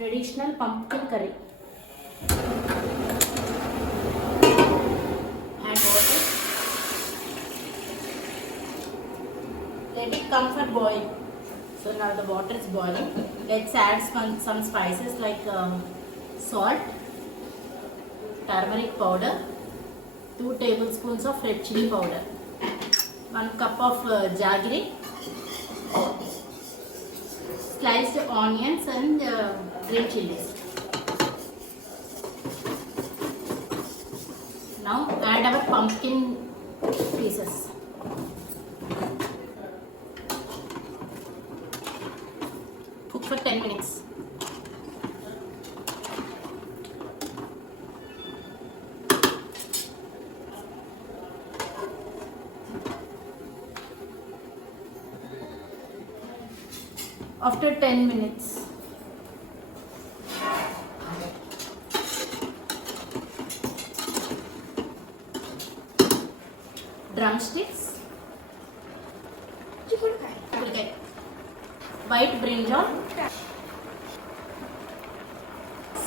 traditional pumpkin curry. Add water. Let it come for boil. So now the water is boiling. Let's add some spices like salt, turmeric powder, 2 tablespoons of red chili powder, 1 cup of jaggery, sliced onions and green chilies. Now add our pumpkin pieces. Cook for 10 minutes. After 10 minutes, drumsticks, white brinjal,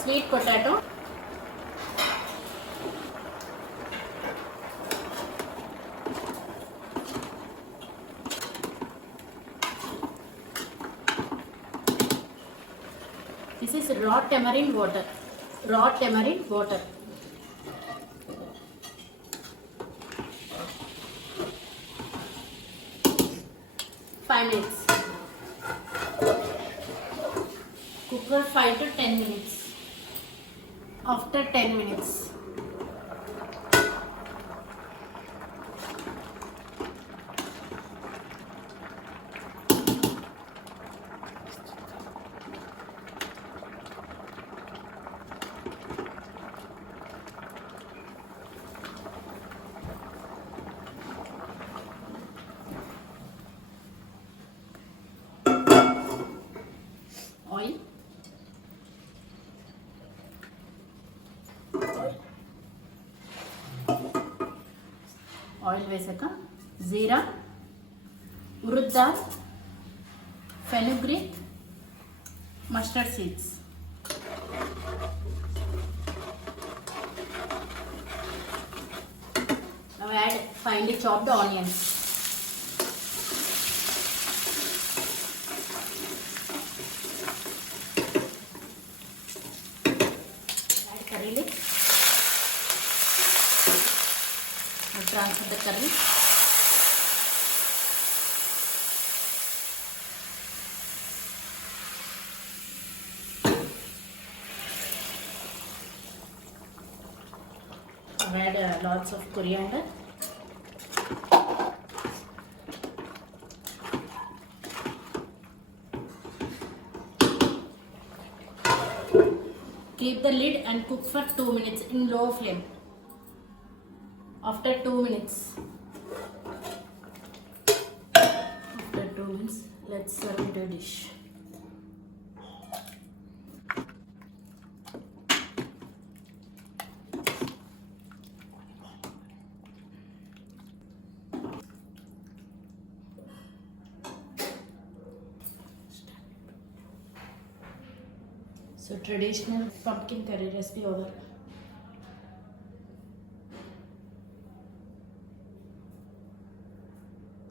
sweet potato, this is raw tamarind water. 5 minutes. Cook for 5 to 10 minutes. After 10 minutes, oil, వేసాక జీరా, ఉరుద్ dal, fenugreek, mustard seeds. Now add finely chopped onions. Add curry leaves. Now transfer the curry. Add lots of coriander. Keep the lid and cook for 2 minutes in low flame. After 2 minutes, let's serve into a dish. So traditional pumpkin curry recipe over.